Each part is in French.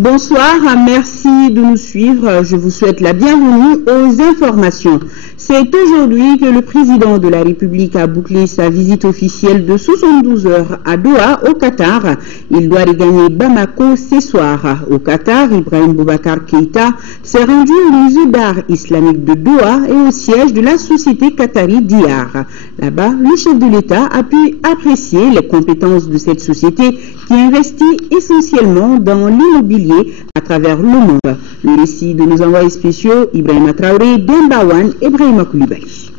Bonsoir, merci de nous suivre. Je vous souhaite la bienvenue aux informations. C'est aujourd'hui que le président de la République a bouclé sa visite officielle de 72 heures à Doha, au Qatar. Il doit regagner Bamako ce soir. Au Qatar, Ibrahim Boubacar Keïta s'est rendu au musée d'art islamique de Doha et au siège de la société qatari d'IAR. Là-bas, le chef de l'État a pu apprécier les compétences de cette société qui investit essentiellement dans l'immobilier à travers le monde. Le récit de nos envoyés spéciaux, Ibrahima Traoré, Dembawan et Ibrahima Koulibaly.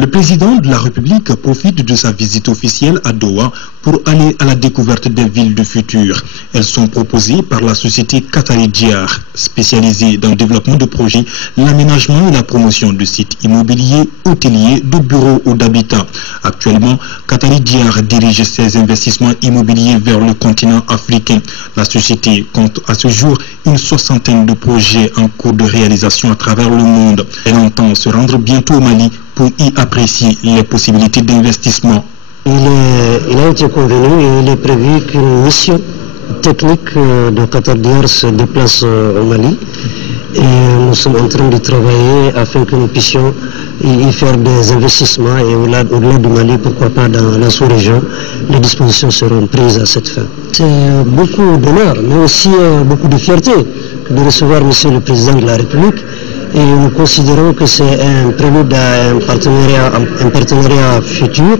Le président de la République profite de sa visite officielle à Doha pour aller à la découverte des villes du futur. Elles sont proposées par la société Qatari Diar, spécialisée dans le développement de projets, l'aménagement et la promotion de sites immobiliers, hôteliers, de bureaux ou d'habitat. Actuellement, Qatari Diar dirige ses investissements immobiliers vers le continent africain. La société compte à ce jour une 60aine de projets en cours de réalisation à travers le monde. Elle entend se rendre bientôt au Mali pour y apprécier les possibilités d'investissement. Il a été convenu et il est prévu qu'une mission technique de Qatar Diar se déplace au Mali. Et nous sommes en train de travailler afin que nous puissions y faire des investissements et au-delà du Mali, pourquoi pas dans la sous-région, les dispositions seront prises à cette fin. C'est beaucoup d'honneur, mais aussi beaucoup de fierté de recevoir Monsieur le Président de la République. Et nous considérons que c'est un prélude à un partenariat futur,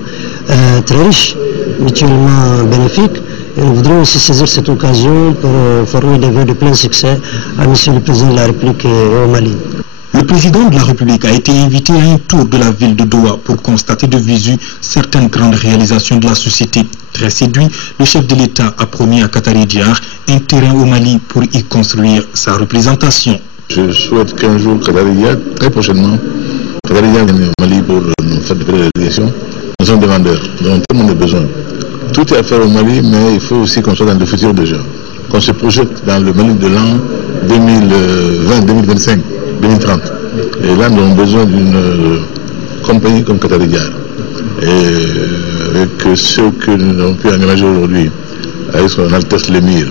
très riche, mutuellement bénéfique. Et nous voudrions aussi saisir cette occasion pour former des vœux de plein succès à Monsieur le Président de la République et au Mali. Le président de la République a été invité à un tour de la ville de Doha pour constater de visu certaines grandes réalisations de la société. Très séduit, le chef de l'État a promis à Qatari Diar un terrain au Mali pour y construire sa représentation. Je souhaite qu'un jour, très prochainement, Qatari Diar vienne au Mali pour nous faire des réalisations. Nous sommes demandeurs, nous avons tellement de besoins. Tout est à faire au Mali, mais il faut aussi qu'on soit dans le futur déjà. Qu'on se projette dans le Mali de l'an 2020, 2025, 2030. Et là, nous avons besoin d'une compagnie comme Qatari Diar. Et avec ceux que nous avons pu aménager aujourd'hui, avec son Altesse l'émir,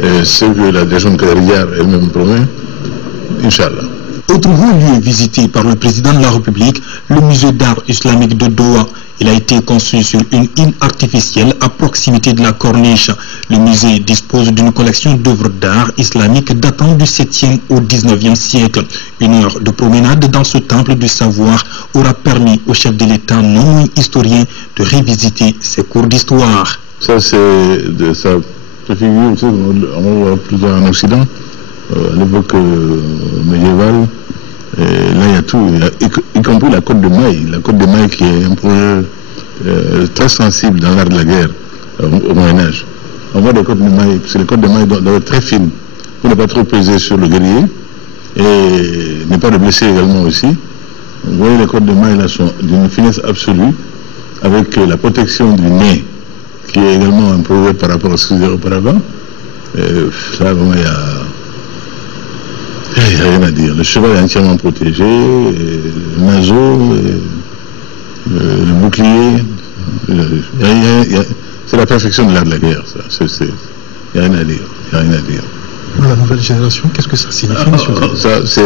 et ceux que la région de Qatari Diar elle-même promet, Inch'Allah. Autre lieu visité par le président de la République, le musée d'art islamique de Doha. Il a été construit sur une île artificielle à proximité de la corniche. Le musée dispose d'une collection d'œuvres d'art islamique datant du 7e au 19e siècle. Une heure de promenade dans ce temple du savoir aura permis au chef de l'État non historien de revisiter ses cours d'histoire. Ça, ça figure, on voit plutôt en Occident, à l'époque médiévale. Et là, il y a tout, y compris la côte de Maille. La côte de Maille qui est un projet très sensible dans l'art de la guerre au Moyen-Âge. On voit les côtes de Maille, parce que les côtes de Maille doivent être très fines pour ne pas trop peser sur le guerrier et ne pas le blesser également aussi. Vous voyez, les côtes de Maille là sont d'une finesse absolue, avec la protection du nez, qui est également un progrès par rapport à ce que je disais auparavant. Là, vraiment, il n'y a rien à dire. Le cheval est entièrement protégé, le naseau, le bouclier. C'est la perfection de l'art de la guerre, ça. Il n'y a rien à dire. Pour la nouvelle génération, qu'est-ce que ça signifie, monsieur?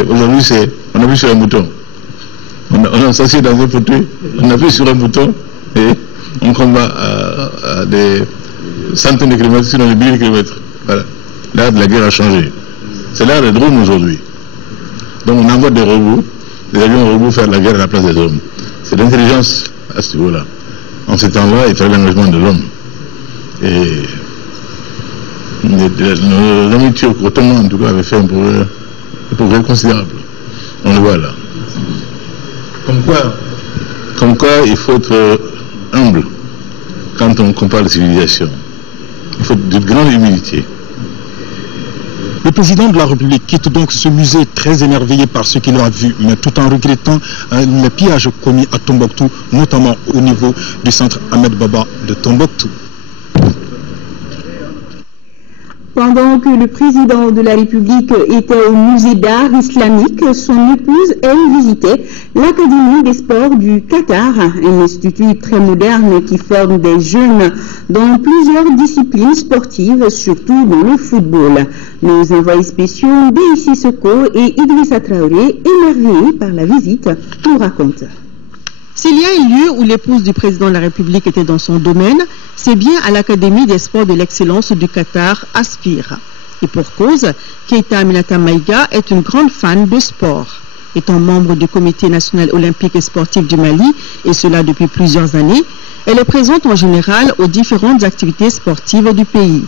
Aujourd'hui, on appuie sur un bouton. On s'assied dans un fauteuil, on appuie sur un bouton et on combat à des centaines de kilomètres, sinon des milliers de kilomètres. Voilà. L'art de la guerre a changé. C'est l'art des drones aujourd'hui. Donc on envoie des robots, des avions robots faire la guerre à la place des hommes. C'est l'intelligence à ce niveau-là. En ce temps-là, il fallait l'engagement de l'homme. Et nos amis turcs, ottomans en tout cas, avaient fait un progrès considérable. On le voit là. Comme quoi il faut être humble quand on compare les civilisations. Il faut de grande humilité. Le président de la République quitte donc ce musée très émerveillé par ce qu'il a vu, mais tout en regrettant les pillages commis à Tombouctou, notamment au niveau du centre Ahmed Baba de Tombouctou. Pendant Pendant que le président de la République était au musée d'art islamique, son épouse, elle, visitait l'Académie des sports du Qatar, un institut très moderne qui forme des jeunes dans plusieurs disciplines sportives, surtout dans le football. Nos envoyés spéciaux, Béissi Soko et Idrissa Traoré, émerveillés par la visite, nous racontent. S'il y a un lieu où l'épouse du président de la République était dans son domaine, c'est bien à l'Académie des sports de l'excellence du Qatar, Aspire. Et pour cause, Keita Aminata Maïga est une grande fan de sport. Étant membre du Comité national olympique et sportif du Mali, et cela depuis plusieurs années, elle est présente en général aux différentes activités sportives du pays.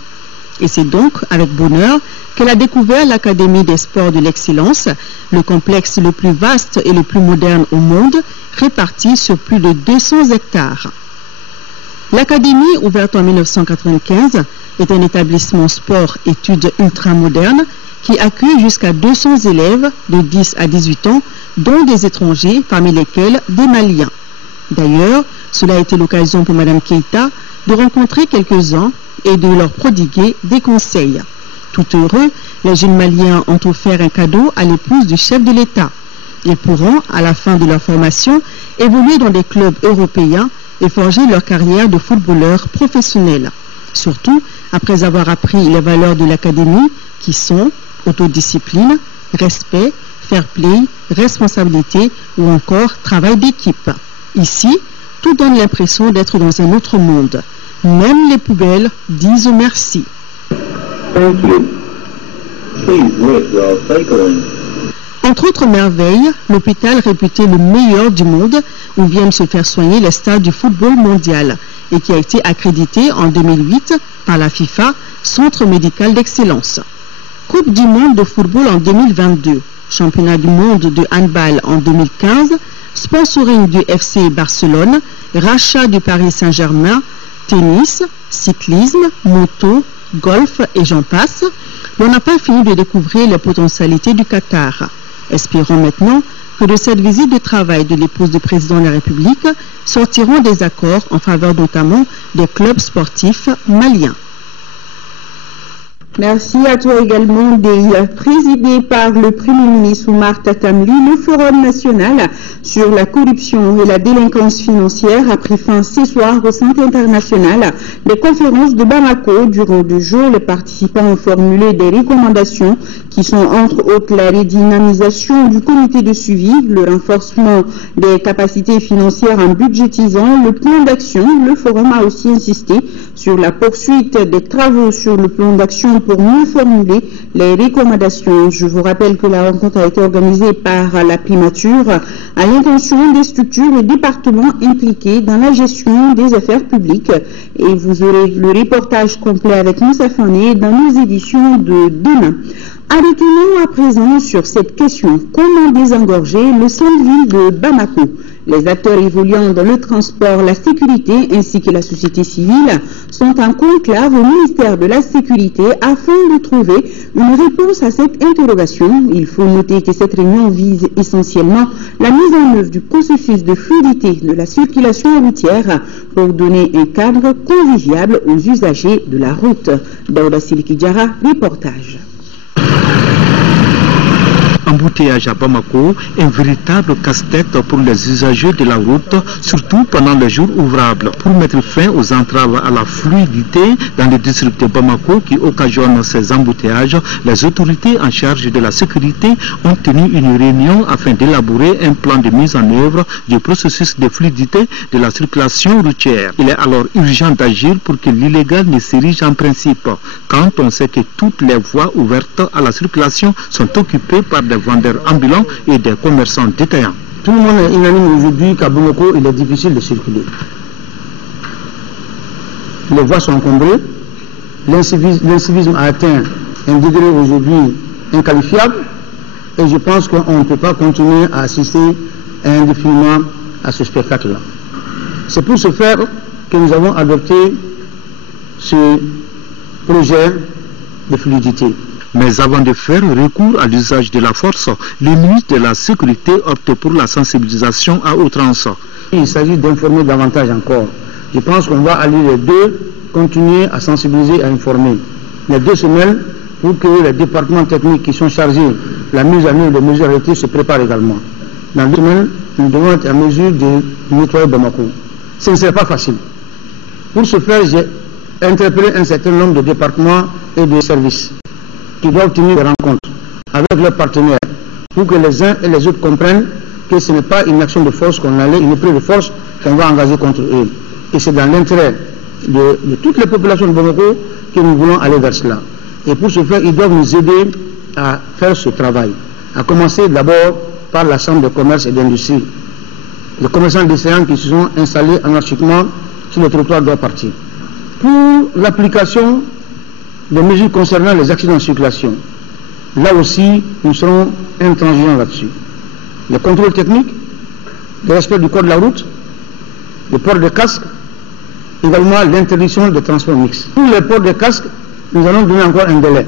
Et c'est donc avec bonheur qu'elle a découvert l'Académie des sports de l'excellence, le complexe le plus vaste et le plus moderne au monde, réparti sur plus de 200 hectares. L'Académie, ouverte en 1995, est un établissement sport-études ultramoderne qui accueille jusqu'à 200 élèves de 10 à 18 ans, dont des étrangers, parmi lesquels des Maliens. D'ailleurs, cela a été l'occasion pour Mme Keita de rencontrer quelques-uns et de leur prodiguer des conseils. Tout heureux, les jeunes Maliens ont offert un cadeau à l'épouse du chef de l'État. Ils pourront, à la fin de leur formation, évoluer dans des clubs européens et forger leur carrière de footballeurs professionnels. Surtout après avoir appris les valeurs de l'académie qui sont autodiscipline, respect, fair play, responsabilité ou encore travail d'équipe. Ici, tout donne l'impression d'être dans un autre monde. Même les poubelles disent merci. Entre autres merveilles, l'hôpital réputé le meilleur du monde où viennent se faire soigner les stars du football mondial et qui a été accrédité en 2008 par la FIFA, Centre médical d'excellence. Coupe du monde de football en 2022, championnat du monde de handball en 2015, sponsoring du FC Barcelone, rachat du Paris Saint-Germain, tennis, cyclisme, moto, golf et j'en passe. On n'a pas fini de découvrir les potentialités du Qatar. Espérons maintenant que de cette visite de travail de l'épouse du président de la République sortiront des accords en faveur notamment des clubs sportifs maliens. Merci à toi également, Deya. Présidé par le Premier ministre Oumar Tatamli, le Forum national sur la corruption et la délinquance financière a pris fin ce soir au Centre international des conférences de Bamako. Durant 2 jours, les participants ont formulé des recommandations qui sont entre autres la redynamisation du comité de suivi, le renforcement des capacités financières en budgétisant le plan d'action. Le Forum a aussi insisté sur la poursuite des travaux sur le plan d'action pour mieux formuler les recommandations. Je vous rappelle que la rencontre a été organisée par la primature à l'intention des structures et départements impliqués dans la gestion des affaires publiques. Et vous aurez le reportage complet avec Moussa Fane dans nos éditions de demain. Arrêtons-nous à présent sur cette question. Comment désengorger le centre-ville de Bamako? Les acteurs évoluant dans le transport, la sécurité ainsi que la société civile sont en conclave au ministère de la Sécurité afin de trouver une réponse à cette interrogation. Il faut noter que cette réunion vise essentiellement la mise en œuvre du processus de fluidité de la circulation routière pour donner un cadre convivial aux usagers de la route. Daouda Silikidjara, reportage. Embouteillage à Bamako, un véritable casse-tête pour les usagers de la route, surtout pendant les jours ouvrables. Pour mettre fin aux entraves à la fluidité dans le district de Bamako qui occasionnent ces embouteillages, les autorités en charge de la sécurité ont tenu une réunion afin d'élaborer un plan de mise en œuvre du processus de fluidité de la circulation routière. Il est alors urgent d'agir pour que l'illégal ne s'érige en principe, quand on sait que toutes les voies ouvertes à la circulation sont occupées par des vendeurs ambulants et des commerçants détaillants. Tout le monde est unanime aujourd'hui qu'à Bamako, il est difficile de circuler. Les voies sont encombrées, l'incivisme a atteint un degré aujourd'hui inqualifiable et je pense qu'on ne peut pas continuer à assister indéfiniment à ce spectacle-là. C'est pour ce faire que nous avons adopté ce projet de fluidité. Mais avant de faire recours à l'usage de la force, le ministre de la Sécurité opte pour la sensibilisation à outrance. Il s'agit d'informer davantage encore. Je pense qu'on va aller les deux, continuer à sensibiliser, à informer. Les 2 semaines pour que les départements techniques qui sont chargés de la mise en œuvre des mesures arrêtées se préparent également. Dans 2 semaines, nous devons être en mesure de nettoyer Bamako. Ce ne serait pas facile. Pour ce faire, j'ai interpellé un certain nombre de départements et de services qui doivent tenir des rencontres avec leurs partenaires pour que les uns et les autres comprennent que ce n'est pas une action de force qu'on allait, une épreuve de force qu'on va engager contre eux. Et c'est dans l'intérêt de toutes les populations de Bamako que nous voulons aller vers cela. Et pour ce faire, ils doivent nous aider à faire ce travail. À commencer d'abord par la Chambre de commerce et d'industrie. Les commerçants d'Océan qui se sont installés anarchiquement sur le trottoir doivent partir. Pour l'application des mesures concernant les accidents de circulation, là aussi, nous serons intransigeants là-dessus. Le contrôle technique, le respect du code de la route, le port de casque, également l'interdiction des transports mixtes. Pour le port de casque, nous allons donner encore un délai.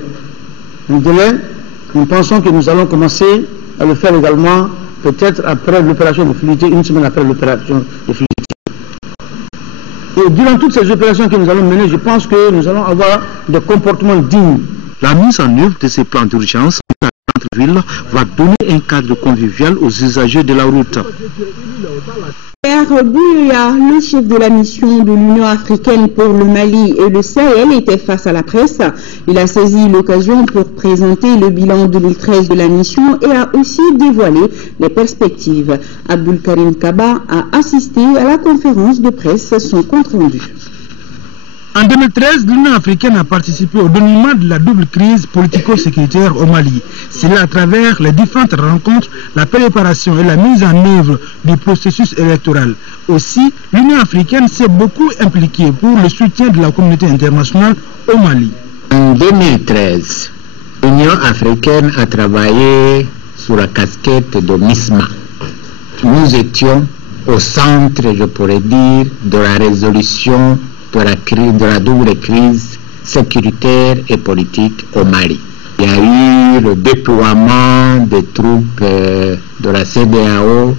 Un délai, nous pensons que nous allons commencer à le faire également peut-être après l'opération de fluidité, 1 semaine après l'opération de fluidité. Et durant toutes ces opérations que nous allons mener, je pense que nous allons avoir des comportements dignes. La mise en œuvre de ces plans d'urgence dans la centre-ville va donner un cadre convivial aux usagers de la route. Pierre Bouya, le chef de la mission de l'Union africaine pour le Mali et le Sahel, était face à la presse. Il a saisi l'occasion pour présenter le bilan 2013 de la mission et a aussi dévoilé les perspectives. Abdul Karim Kaba a assisté à la conférence de presse, son compte rendu. En 2013, l'Union africaine a participé au dénouement de la double crise politico-sécuritaire au Mali. C'est là à travers les différentes rencontres, la préparation et la mise en œuvre du processus électoral. Aussi, l'Union africaine s'est beaucoup impliquée pour le soutien de la communauté internationale au Mali. En 2013, l'Union africaine a travaillé sous la casquette de MISMA. Nous étions au centre, je pourrais dire, de la résolution de la double crise sécuritaire et politique au Mali. Il y a eu le déploiement des troupes de la CEDEAO,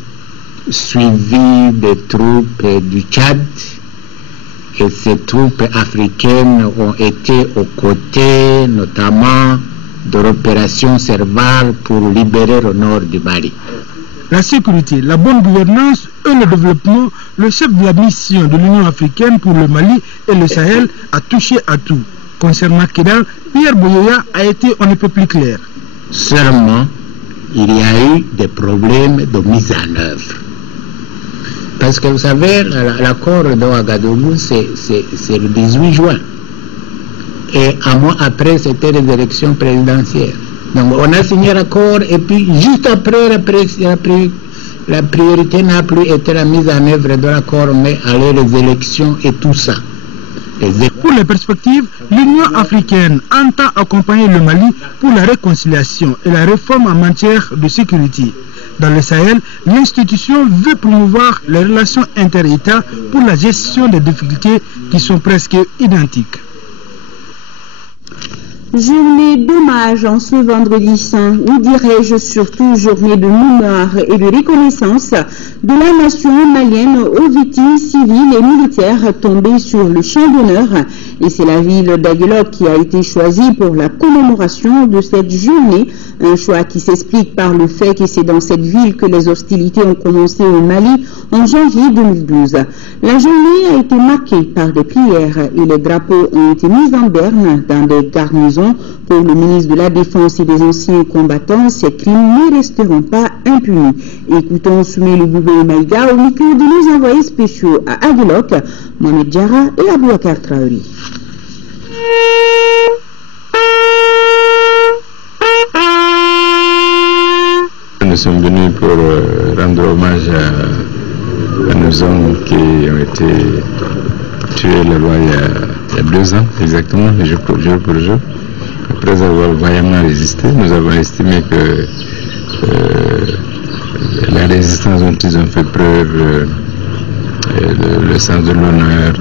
suivi des troupes du Tchad, et ces troupes africaines ont été aux côtés notamment de l'opération Serval pour libérer le nord du Mali. La sécurité, la bonne gouvernance et le développement, le chef de la mission de l'Union africaine pour le Mali et le Sahel a touché à tout. Concernant Kidal, Pierre Bouya a été on ne peut plus clair. Seulement, il y a eu des problèmes de mise en œuvre. Parce que vous savez, l'accord de Ouagadougou, c'est le 18 juin. Et un mois après, c'était les élections présidentielles. Donc on a signé l'accord et puis juste après la priorité n'a plus été la mise en œuvre de l'accord, mais aller les élections et tout ça. Pour les perspectives, l'Union africaine entend accompagner le Mali pour la réconciliation et la réforme en matière de sécurité. Dans le Sahel, l'institution veut promouvoir les relations inter-États pour la gestion des difficultés qui sont presque identiques. Journée d'hommage en ce vendredi saint, ou dirais-je surtout journée de mémoire et de reconnaissance de la nation malienne aux victimes civiles et militaires tombées sur le champ d'honneur. Et c'est la ville d'Aguelok qui a été choisie pour la commémoration de cette journée. Un choix qui s'explique par le fait que c'est dans cette ville que les hostilités ont commencé au Mali en janvier 2012. La journée a été marquée par des prières et les drapeaux ont été mis en berne dans des garnisons. Pour le ministre de la Défense et des anciens combattants, ces crimes ne resteront pas impunis. Écoutons Soumaïlou Boubé Maïga au micro de nos envoyés spéciaux à Aguelok, Mohamed Diarra et Abouakar Traoré. Nous sommes venus pour rendre hommage à nos hommes qui ont été tués là-bas il y a 2 ans, exactement, jour pour jour. Après avoir vaillamment résisté, nous avons estimé que la résistance dont ils ont fait preuve, le sens de l'honneur,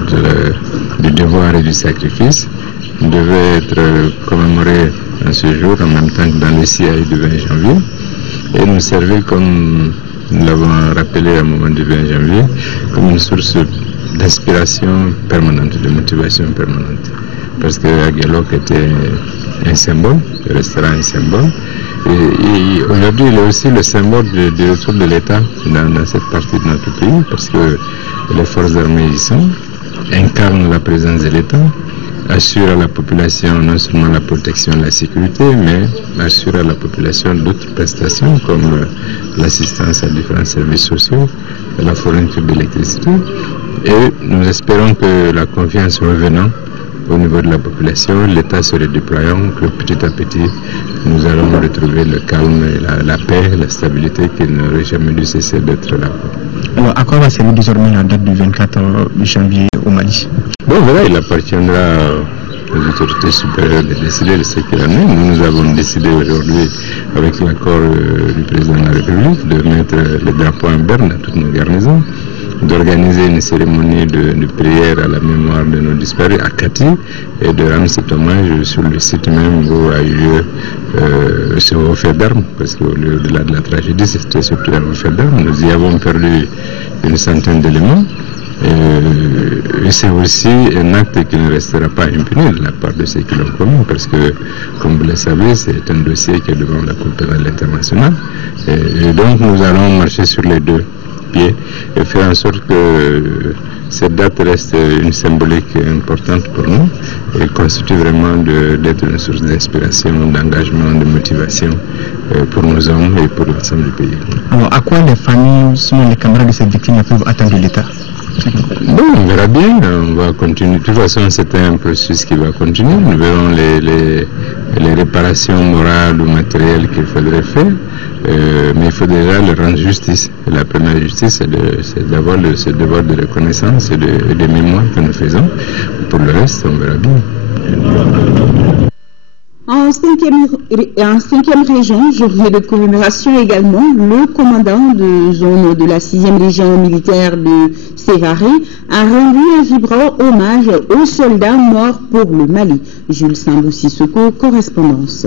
du devoir et du sacrifice, devait être commémoré en ce jour, en même temps que dans le CIAI du 20 janvier, et nous servait, comme nous l'avons rappelé à un moment du 20 janvier, comme une source d'inspiration permanente, de motivation permanente. Parce que Aguelok était un symbole, il restera un symbole. Et aujourd'hui, il est aussi le symbole du retour de l'État dans cette partie de notre pays, parce que les forces armées y sont, incarnent la présence de l'État, assurent à la population non seulement la protection et la sécurité, mais assurent à la population d'autres prestations comme l'assistance à différents services sociaux, la fourniture d'électricité. Et nous espérons que la confiance revenant au niveau de la population, l'État se redéployant, que petit à petit, nous allons retrouver le calme, la paix, la stabilité qui n'aurait jamais dû cesser d'être là. Alors, à quoi va servir désormais la date du 24 janvier au Mali? Bon, voilà, il appartiendra aux autorités supérieures de décider de ce qu'il en est. Nous avons décidé aujourd'hui, avec l'accord du président de la République, de mettre le drapeau en berne dans toutes nos garnisons, d'organiser une cérémonie de prière à la mémoire de nos disparus à Kati et de rendre cet hommage sur le site même où a eu lieu ce refait d'armes, parce qu'au-delà de la tragédie, c'était surtout un refait d'armes. Nous y avons perdu une centaine d'éléments. Et c'est aussi un acte qui ne restera pas impuni de la part de ceux qui l'ont commis, parce que, comme vous le savez, c'est un dossier qui est devant la Cour pénale internationale. Et donc nous allons marcher sur les deux pieds et faire en sorte que cette date reste une symbolique importante pour nous et constitue vraiment d'être une source d'inspiration, d'engagement, de motivation pour nos hommes et pour l'ensemble du pays. Alors, à quoi les familles, les camarades de cette victime peuvent attendre de l'État? Bon, on verra bien, on va continuer. De toute façon, c'est un processus qui va continuer. Nous verrons les réparations morales ou matérielles qu'il faudrait faire. Mais il faut déjà leur rendre justice. Et la première justice, c'est d'avoir ce devoir de reconnaissance et de mémoire que nous faisons. Pour le reste, on verra bien. En cinquième région, journée de commémoration également, le commandant de zone de la 6e région militaire de Sévaré a rendu un vibrant hommage aux soldats morts pour le Mali. Jules Sambou-Sissoko, correspondance.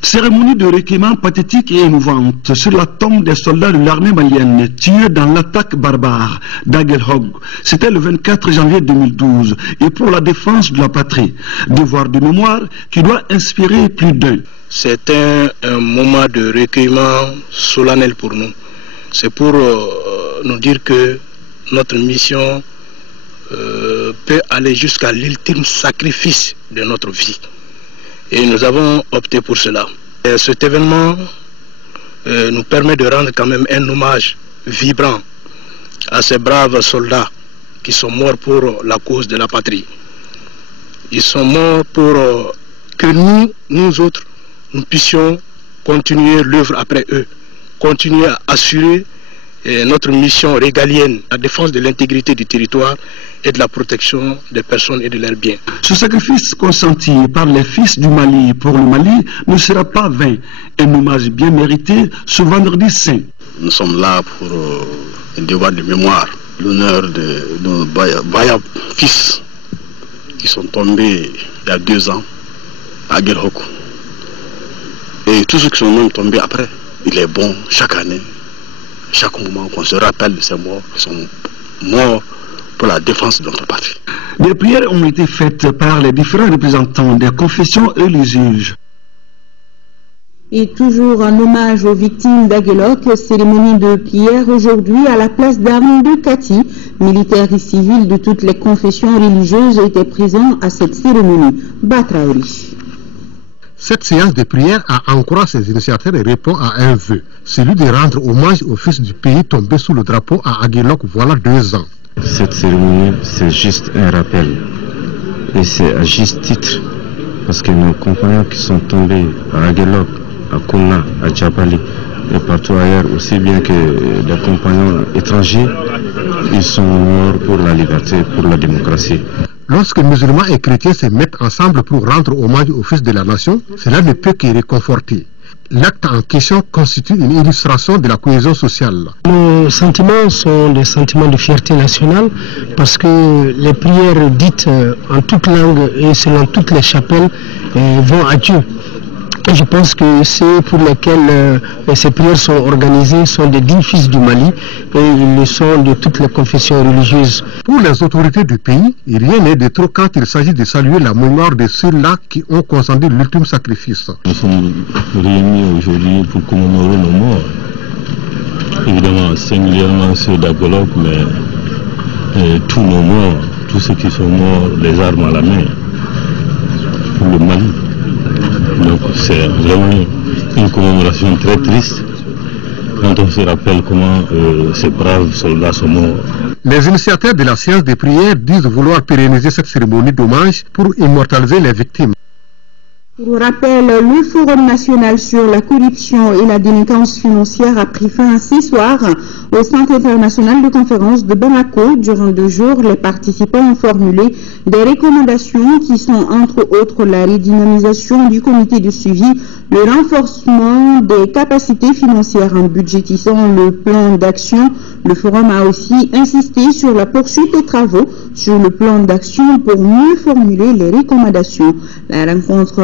Cérémonie de recueillement pathétique et émouvante sur la tombe des soldats de l'armée malienne tués dans l'attaque barbare d'Aguelhog. C'était le 24 janvier 2012 et pour la défense de la patrie. Devoir de mémoire qui doit inspirer plus d'un. C'était un moment de recueillement solennel pour nous. C'est pour nous dire que notre mission peut aller jusqu'à l'ultime sacrifice de notre vie. Et nous avons opté pour cela. Et cet événement nous permet de rendre quand même un hommage vibrant à ces braves soldats qui sont morts pour la cause de la patrie. Ils sont morts pour que nous autres, nous puissions continuer l'œuvre après eux, continuer à assurer notre mission régalienne, la défense de l'intégrité du territoire et de la protection des personnes et de leurs biens. Ce sacrifice consenti par les fils du Mali pour le Mali ne sera pas vain. Un hommage bien mérité ce vendredi saint. Nous sommes là pour un devoir de mémoire, l'honneur de nos vaillants fils qui sont tombés il y a 2 ans à Aguelhog. Et tous ceux qui sont même tombés après, il est bon chaque année, chaque moment qu'on se rappelle de ces morts qui sont morts pour la défense de notre patrie. Des prières ont été faites par les différents représentants des confessions et les juges. Et toujours en hommage aux victimes d'Aguelhog, cérémonie de prière aujourd'hui à la place d'armes de Kati. Militaires et civils de toutes les confessions religieuses étaient présents à cette cérémonie. Batraouri. Cette séance de prière a encouragé ses initiateurs et répond à un vœu, celui de rendre hommage aux fils du pays tombés sous le drapeau à Aguelhog voilà 2 ans. Cette cérémonie, c'est juste un rappel. Et c'est à juste titre. Parce que nos compagnons qui sont tombés à Aguelhog, à Kouna, à Djabali et partout ailleurs, aussi bien que des compagnons étrangers, ils sont morts pour la liberté, pour la démocratie. Lorsque musulmans et chrétiens se mettent ensemble pour rendre hommage aux fils de la nation, cela ne peut que réconforter. L'acte en question constitue une illustration de la cohésion sociale. Nos sentiments sont des sentiments de fierté nationale parce que les prières dites en toute langue et selon toutes les chapelles vont à Dieu. Et je pense que ceux pour lesquels ces prières sont organisées sont des dignes fils du Mali et ils le sont de toutes les confessions religieuses. Pour les autorités du pays, rien n'est de trop quand il s'agit de saluer la mémoire de ceux-là qui ont consenti l'ultime sacrifice. Nous sommes réunis aujourd'hui pour commémorer nos morts. Évidemment, singulièrement ceux d'Agolok, mais tous nos morts, tous ceux qui sont morts, les armes à la main, pour le Mali. Donc c'est vraiment une commémoration très triste quand on se rappelle comment ces braves soldats sont morts. Les initiateurs de la séance de prière disent vouloir pérenniser cette cérémonie d'hommage pour immortaliser les victimes. Pour rappel, le Forum national sur la corruption et la délinquance financière a pris fin ce soir au Centre international de conférence de Bamako. Durant 2 jours, les participants ont formulé des recommandations qui sont entre autres la redynamisation du comité de suivi, le renforcement des capacités financières en budgétisant le plan d'action. Le Forum a aussi insisté sur la poursuite des travaux sur le plan d'action pour mieux formuler les recommandations. La rencontre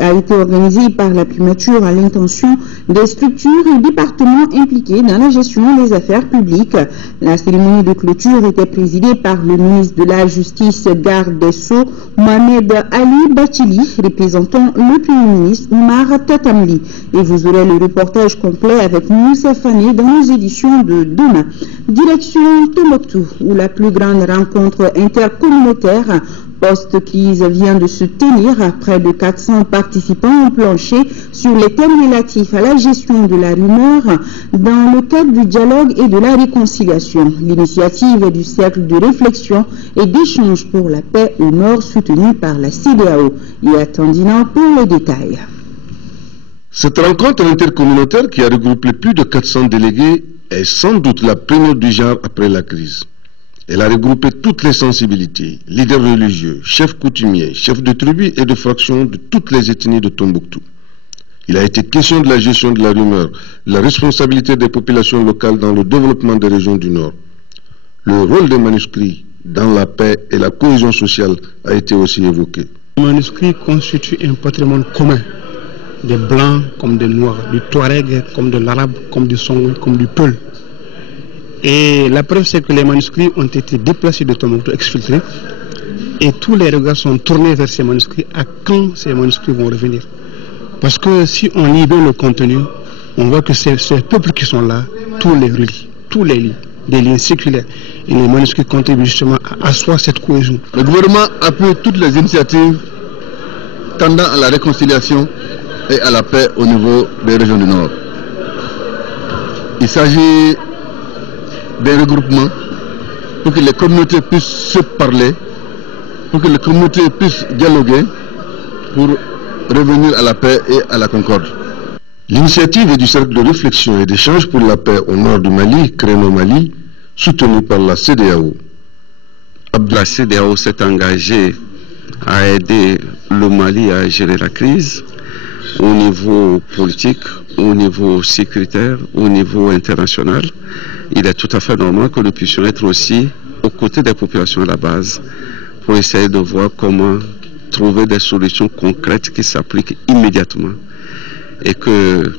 a été organisée par la primature à l'intention des structures et départements impliqués dans la gestion des affaires publiques. La cérémonie de clôture était présidée par le ministre de la Justice, garde des Sceaux, Mohamed Ali Bachili, représentant le Premier ministre Oumar Tatamli. Et vous aurez le reportage complet avec Moussa Fane dans les éditions de demain. Direction Tombouctou, où la plus grande rencontre intercommunautaire post-crise vient de se tenir. Près de 400 participants ont planché sur les thèmes relatifs à la gestion de la rumeur dans le cadre du dialogue et de la réconciliation. L'initiative est du cercle de réflexion et d'échange pour la paix au Nord soutenu par la CEDEAO. Et attendant pour les détails. Cette rencontre intercommunautaire qui a regroupé plus de 400 délégués est sans doute la première du genre après la crise. Elle a regroupé toutes les sensibilités, leaders religieux, chefs coutumiers, chefs de tribus et de fractions de toutes les ethnies de Tombouctou. Il a été question de la gestion de la rumeur, de la responsabilité des populations locales dans le développement des régions du Nord. Le rôle des manuscrits dans la paix et la cohésion sociale a été aussi évoqué. Les manuscrits constituent un patrimoine commun, des Blancs comme des Noirs, du Touareg comme de l'Arabe, comme du Songwe, comme du Peul. Et la preuve, c'est que les manuscrits ont été déplacés de Tombouctou, exfiltrés, et tous les regards sont tournés vers ces manuscrits, à quand ces manuscrits vont revenir. Parce que si on lit bien le contenu, on voit que ces peuples qui sont là, tous les relient, tous les lient, des liens séculaires. Et les manuscrits contribuent justement à asseoir cette cohésion. Le gouvernement appuie toutes les initiatives tendant à la réconciliation et à la paix au niveau des régions du Nord. Il s'agit des regroupements pour que les communautés puissent se parler, pour que les communautés puissent dialoguer, pour revenir à la paix et à la concorde. L'initiative est du cercle de réflexion et d'échange pour la paix au nord du Mali, Créneau Mali, soutenu par la CEDEAO. La CEDEAO s'est engagée à aider le Mali à gérer la crise au niveau politique, au niveau sécuritaire, au niveau international. Il est tout à fait normal que nous puissions être aussi aux côtés des populations à la base pour essayer de voir comment trouver des solutions concrètes qui s'appliquent immédiatement et que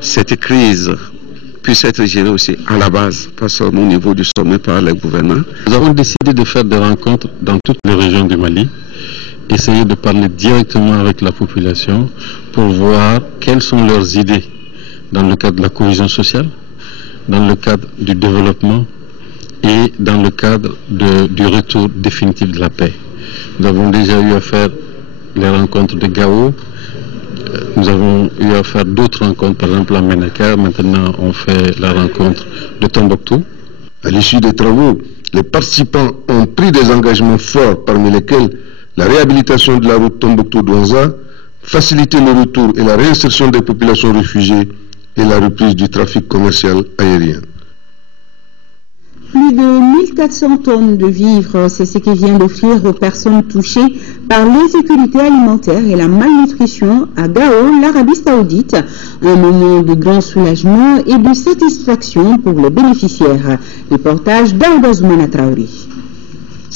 cette crise puisse être gérée aussi à la base, pas seulement au niveau du sommet par les gouvernements. Nous avons décidé de faire des rencontres dans toutes les régions du Mali, essayer de parler directement avec la population pour voir quelles sont leurs idées dans le cadre de la cohésion sociale, dans le cadre du développement et dans le cadre du retour définitif de la paix. Nous avons déjà eu à faire les rencontres de Gao, nous avons eu à faire d'autres rencontres, par exemple à Ménaka, maintenant on fait la rencontre de Tombouctou. À l'issue des travaux, les participants ont pris des engagements forts, parmi lesquels la réhabilitation de la route Tombouctou-Douanza, faciliter le retour et la réinsertion des populations réfugiées et la reprise du trafic commercial aérien. Plus de 1400 tonnes de vivres, c'est ce qui vient d'offrir aux personnes touchées par l'insécurité alimentaire et la malnutrition à Gao, l'Arabie Saoudite. Un moment de grand soulagement et de satisfaction pour les bénéficiaires. Reportage d'Aouda Zoumana Traoré.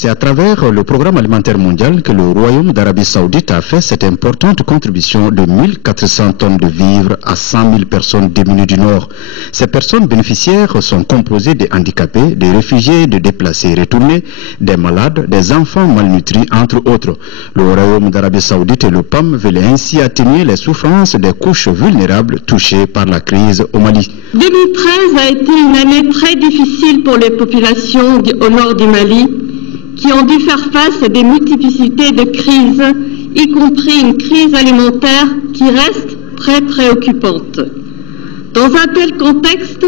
C'est à travers le programme alimentaire mondial que le Royaume d'Arabie Saoudite a fait cette importante contribution de 1400 tonnes de vivres à 100 000 personnes démunies du Nord. Ces personnes bénéficiaires sont composées des handicapés, des réfugiés, des déplacés retournés, des malades, des enfants malnutris, entre autres. Le Royaume d'Arabie Saoudite et le PAM veulent ainsi atténuer les souffrances des couches vulnérables touchées par la crise au Mali. 2013 a été une année très difficile pour les populations au nord du Mali, qui ont dû faire face à des multiplicités de crises, y compris une crise alimentaire qui reste très préoccupante. Dans un tel contexte,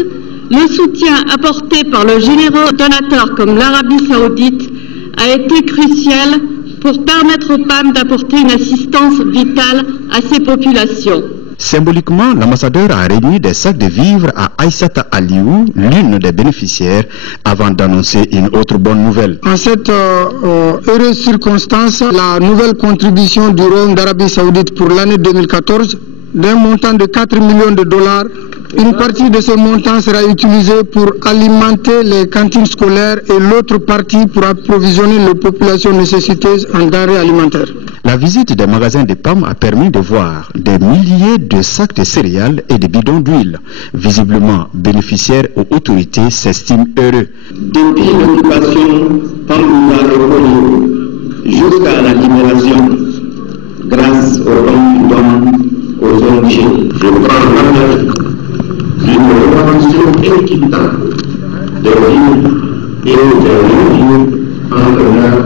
le soutien apporté par le généreux donateur comme l'Arabie Saoudite a été crucial pour permettre au PAM d'apporter une assistance vitale à ces populations. Symboliquement, l'ambassadeur a remis des sacs de vivres à Aïssata Aliou, l'une des bénéficiaires, avant d'annoncer une autre bonne nouvelle. En cette heureuse circonstance, la nouvelle contribution du Royaume d'Arabie Saoudite pour l'année 2014 d'un montant de 4 millions de dollars. Une partie de ce montant sera utilisée pour alimenter les cantines scolaires et l'autre partie pour approvisionner les populations nécessiteuses en denrées alimentaires. La visite des magasins de PAM a permis de voir des milliers de sacs de céréales et de bidons d'huile. Visiblement bénéficiaires aux autorités s'estiment heureux. Depuis l'occupation par le jusqu'à la libération, grâce au don aux ONG, je prends l'honneur d'une répartition équitable des villes et des non-villes en l'honneur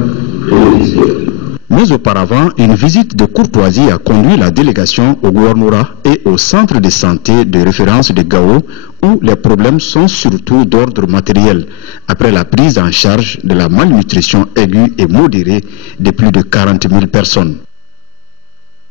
des bénéficiaires. Mais auparavant, une visite de courtoisie a conduit la délégation au Gouvernorat et au centre de santé de référence de Gao, où les problèmes sont surtout d'ordre matériel, après la prise en charge de la malnutrition aiguë et modérée de plus de 40 000 personnes.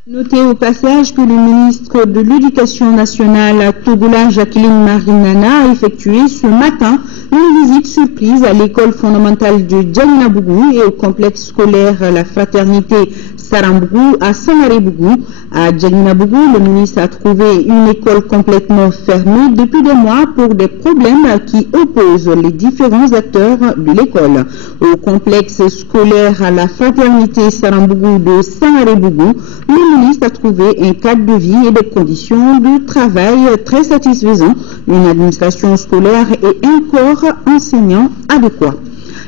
Notez au passage que le ministre de l'Éducation nationale Togola Jacqueline Marinana a effectué ce matin une visite surprise à l'école fondamentale de Djaninabougou et au complexe scolaire La Fraternité Sarambougou à Sangaré-Bougou. À Djaninabougou, le ministre a trouvé une école complètement fermée depuis des mois pour des problèmes qui opposent les différents acteurs de l'école. Au complexe scolaire à La Fraternité Sarambougou de Sangaré-Bougou, le ministre a trouvé un cadre de vie et des conditions de travail très satisfaisants, une administration scolaire et un corps enseignant adéquat.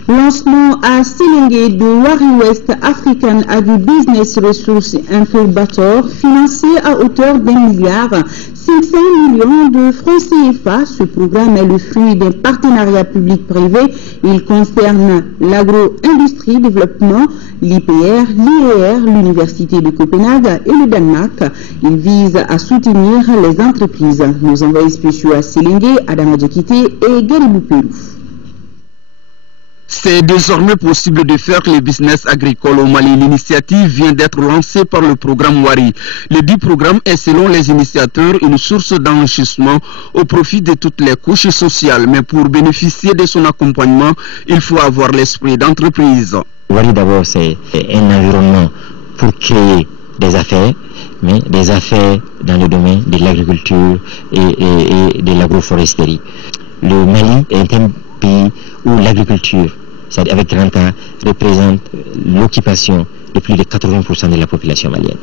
Lancement à Sélingué de Wari West African Agribusiness Resource Incubator, financé à hauteur d'1,5 milliard de francs CFA. Ce programme est le fruit d'un partenariat public-privé. Il concerne l'agro-industrie développement, l'IPR, l'IER, l'Université de Copenhague et le Danemark. Il vise à soutenir les entreprises. Nos envoyés spéciaux à Sélingué, Adama Djakité et Garibou Pérou. C'est désormais possible de faire les business agricoles au Mali. L'initiative vient d'être lancée par le programme Wari. Le dit programme est, selon les initiateurs, une source d'enrichissement au profit de toutes les couches sociales. Mais pour bénéficier de son accompagnement, il faut avoir l'esprit d'entreprise. Wari d'abord, c'est un environnement pour créer des affaires, mais des affaires dans le domaine de l'agriculture et de l'agroforesterie. Le Mali est un pays où l'agriculture, c'est-à-dire avec 30 ans, représente l'occupation de plus de 80% de la population malienne.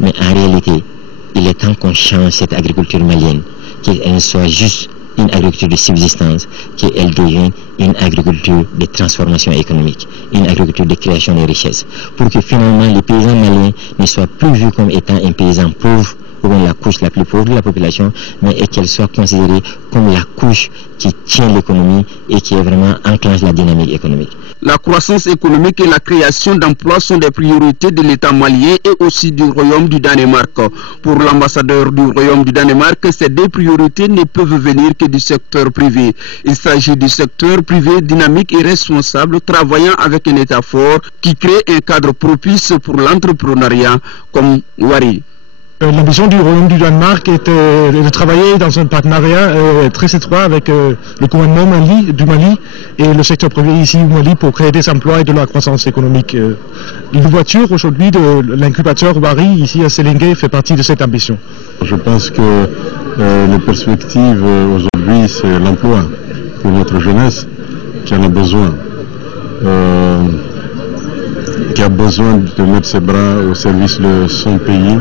Mais en réalité, il est temps qu'on change cette agriculture malienne, qu'elle ne soit juste une agriculture de subsistance, qu'elle devienne une agriculture de transformation économique, une agriculture de création de richesses, pour que finalement les paysans maliens ne soient plus vus comme étant un paysan pauvre, ou bien la couche la plus pauvre de la population, mais qu'elle soit considérée comme la couche qui tient l'économie et qui est vraiment enclenche la dynamique économique. La croissance économique et la création d'emplois sont des priorités de l'État malien et aussi du Royaume du Danemark. Pour l'ambassadeur du Royaume du Danemark, ces deux priorités ne peuvent venir que du secteur privé. Il s'agit du secteur privé dynamique et responsable, travaillant avec un État fort qui crée un cadre propice pour l'entrepreneuriat comme Wari. L'ambition du Royaume du Danemark est de travailler dans un partenariat très étroit avec le gouvernement du Mali et le secteur privé ici au Mali pour créer des emplois et de la croissance économique. Une voiture aujourd'hui de l'incubateur Wari ici à Sélingué fait partie de cette ambition. Je pense que les perspectives aujourd'hui c'est l'emploi pour notre jeunesse qui en a besoin. qui a besoin de mettre ses bras au service de son pays,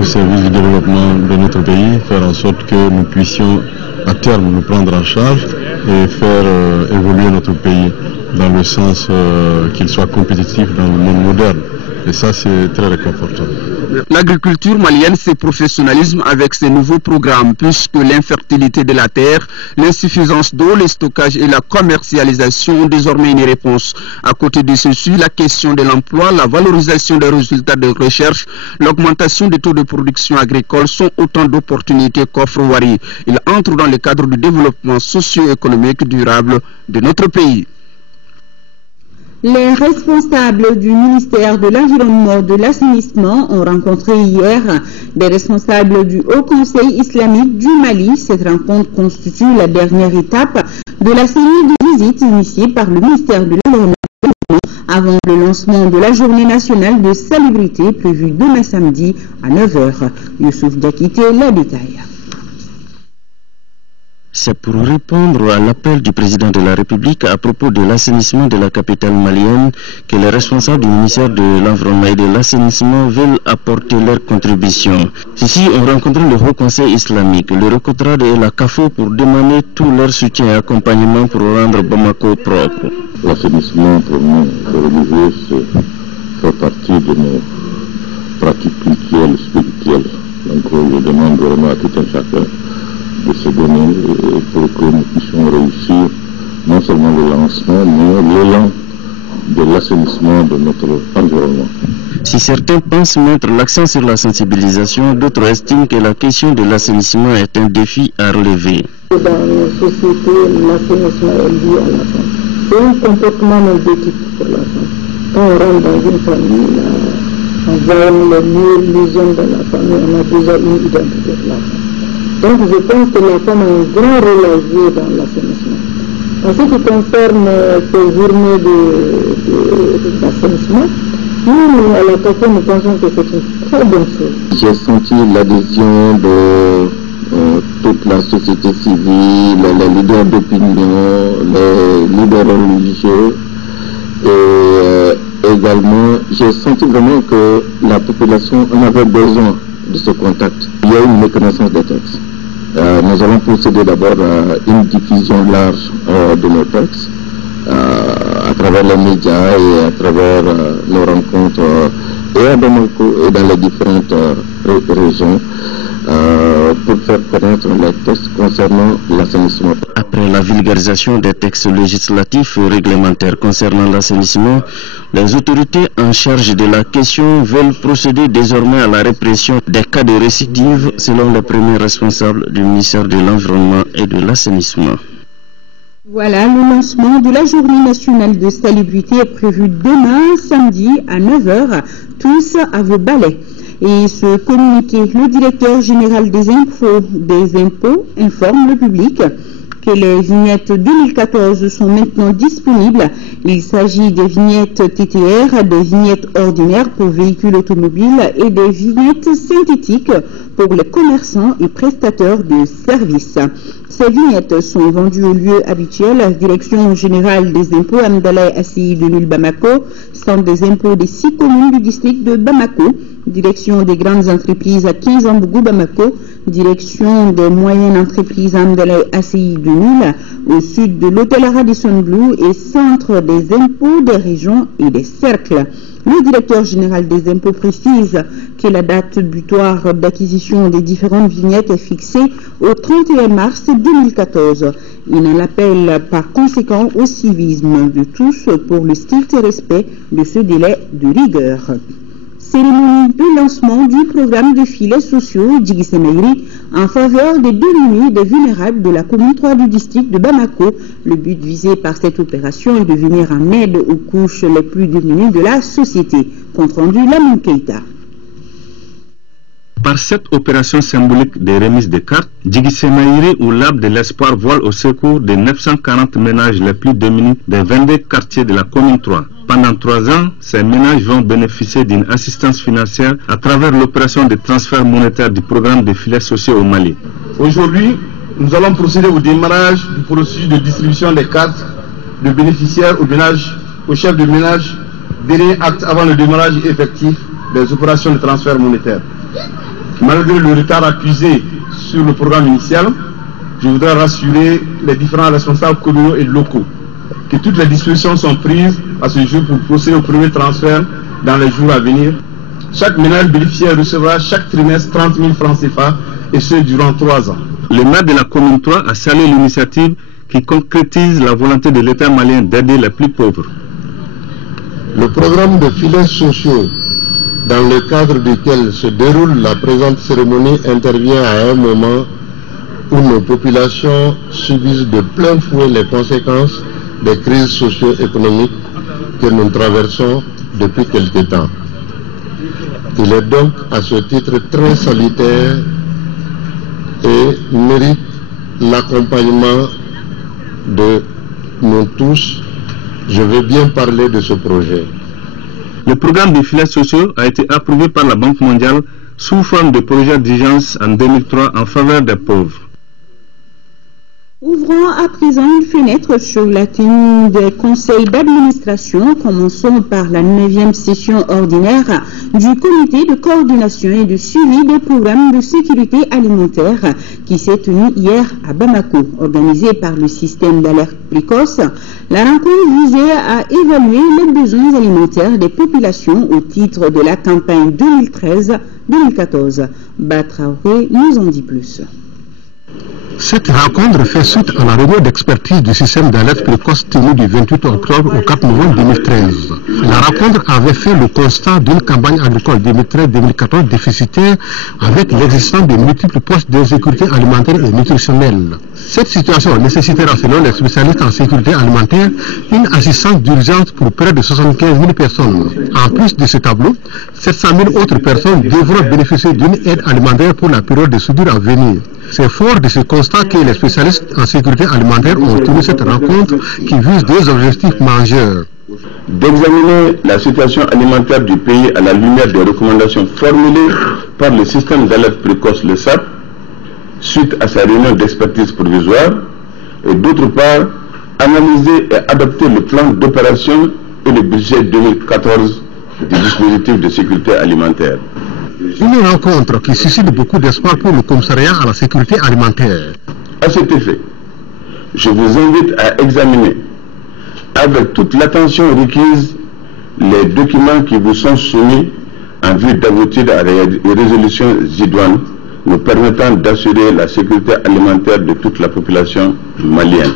au service du développement de notre pays, faire en sorte que nous puissions à terme nous prendre en charge et faire évoluer notre pays dans le sens qu'il soit compétitif dans le monde moderne. Et ça, c'est très réconfortant. L'agriculture malienne se professionnalise avec ces nouveaux programmes, puisque l'infertilité de la terre, l'insuffisance d'eau, le stockage et la commercialisation ont désormais une réponse. À côté de ceci, la question de l'emploi, la valorisation des résultats de recherche, l'augmentation des taux de production agricole sont autant d'opportunités qu'offre Wari. Ils entrent dans le cadre du développement socio-économique durable de notre pays. Les responsables du ministère de l'Environnement et de l'Assainissement ont rencontré hier des responsables du Haut Conseil islamique du Mali. Cette rencontre constitue la dernière étape de la série de visites initiée par le ministère de l'Environnement avant le lancement de la journée nationale de salubrité prévue demain samedi à 9h. Youssouf Diakité la détaille. C'est pour répondre à l'appel du président de la République à propos de l'assainissement de la capitale malienne que les responsables du ministère de l'Environnement et de l'Assainissement veulent apporter leur contribution. Ici, on rencontre le Haut Conseil islamique, le Recotrade et la CAFO pour demander tout leur soutien et accompagnement pour rendre Bamako propre. L'assainissement pour nous, les religieux, fait partie de nos pratiques culturelles, spirituelles. Donc je demande vraiment à tout un chacun de se donner pour que nous puissions réussir non seulement le lancement, mais l'élan de l'assainissement de notre environnement. Si certains pensent mettre l'accent sur la sensibilisation, d'autres estiment que la question de l'assainissement est un défi à relever. Dans nos sociétés, l'assainissement est lié à la santé. C'est un comportement négatif pour la santé. Quand on rentre dans une famille, on voit les murs, les hommes dans la famille, on a déjà une identité de la femme. Donc je pense que la femme a un grand rôle à jouer dans l'assainissement. En ce qui concerne ces journées d'assainissement, nous, à la CAFO, nous pensons que c'est une très bonne chose. J'ai senti l'adhésion de toute la société civile, les leaders d'opinion, les leaders religieux, et également j'ai senti vraiment que la population en avait besoin de ce contact. Il y a une méconnaissance des textes. Nous allons procéder d'abord à une diffusion large de nos textes à travers les médias et à travers nos rencontres et à Bamako et dans les différentes régions pour faire connaître les textes concernant l'assainissement. Après la vulgarisation des textes législatifs et réglementaires concernant l'assainissement, les autorités en charge de la question veulent procéder désormais à la répression des cas de récidive selon les premiers responsables du ministère de l'Environnement et de l'Assainissement. Voilà, le lancement de la journée nationale de salubrité est prévu demain samedi à 9h, tous à vos balais. Et ce communiqué, le directeur général des impôts informe le public que les vignettes 2014 sont maintenant disponibles. Il s'agit des vignettes TTR, des vignettes ordinaires pour véhicules automobiles et des vignettes synthétiques pour les commerçants et prestataires de services. Ces vignettes sont vendues au lieu habituel, la Direction générale des impôts Amdalaï ACI 2000 Bamako, centre des impôts des 6 communes du district de Bamako, Direction des grandes entreprises à 15 Ambougou Bamako, Direction des moyennes entreprises Amdalaï ACI 2000 au sud de l'hôtel Radisson Blu et centre des impôts des régions et des cercles. Le directeur général des impôts précise que la date butoir d'acquisition des différentes vignettes est fixée au 31 mars 2014. Il en appelle par conséquent au civisme de tous pour le strict respect de ce délai de rigueur. Cérémonie de lancement du programme de filets sociaux d'Igisemeiri en faveur des démunis et des vulnérables de la commune 3 du district de Bamako. Le but visé par cette opération est de venir en aide aux couches les plus démunies de la société. Compte rendu Lamine Keita. Par cette opération symbolique des remises de cartes, Djigisemeiri ou l'Arbre de l'Espoir vole au secours des 940 ménages les plus démunis des 22 quartiers de la commune 3. Pendant 3 ans, ces ménages vont bénéficier d'une assistance financière à travers l'opération de transfert monétaire du programme de filets sociaux au Mali. Aujourd'hui, nous allons procéder au démarrage du processus de distribution des cartes de bénéficiaires aux ménages aux chefs de ménage dernier acte avant le démarrage effectif des opérations de transfert monétaire. Malgré le retard accusé sur le programme initial, je voudrais rassurer les différents responsables communaux et locaux que toutes les dispositions sont prises à ce jour pour procéder au premier transfert dans les jours à venir. Chaque ménage bénéficiaire recevra chaque trimestre 30 000 francs CFA et ce durant 3 ans. Le maire de la commune 3 a salué l'initiative qui concrétise la volonté de l'État malien d'aider les plus pauvres. Le programme de filets sociaux dans le cadre duquel se déroule la présente cérémonie intervient à un moment où nos populations subissent de plein fouet les conséquences des crises socio-économiques que nous traversons depuis quelque temps. Il est donc à ce titre très salutaire et mérite l'accompagnement de nous tous. Je veux bien parler de ce projet. Le programme des filets sociaux a été approuvé par la Banque mondiale sous forme de projet d'urgence en 2003 en faveur des pauvres. Ouvrons à présent une fenêtre sur la tenue des conseils d'administration. Commençons par la 9e session ordinaire du comité de coordination et de suivi des programmes de sécurité alimentaire qui s'est tenue hier à Bamako. Organisée par le système d'alerte précoce, la rencontre visait à évaluer les besoins alimentaires des populations au titre de la campagne 2013-2014. Batraoré nous en dit plus. Cette rencontre fait suite à la réunion d'expertise du système d'alerte précoce tenue du 28 octobre au 4 novembre 2013. La rencontre avait fait le constat d'une campagne agricole 2013-2014 déficitaire avec l'existence de multiples postes d'insécurité alimentaire et nutritionnelle. Cette situation nécessitera, selon les spécialistes en sécurité alimentaire, une assistance d'urgence pour près de 75 000 personnes. En plus de ce tableau, 700 000 autres personnes devront bénéficier d'une aide alimentaire pour la période de soudure à venir. C'est fort de ce constat que les spécialistes en sécurité alimentaire ont tenu cette rencontre qui vise deux objectifs majeurs. D'examiner la situation alimentaire du pays à la lumière des recommandations formulées par le système d'alerte précoce, le SAP, suite à sa réunion d'expertise provisoire, et d'autre part, analyser et adopter le plan d'opération et le budget 2014 du dispositif de sécurité alimentaire. Une rencontre qui suscite beaucoup d'espoir pour le commissariat à la sécurité alimentaire. À cet effet, je vous invite à examiner avec toute l'attention requise les documents qui vous sont soumis en vue d'aboutir à une résolution idoine nous permettant d'assurer la sécurité alimentaire de toute la population malienne.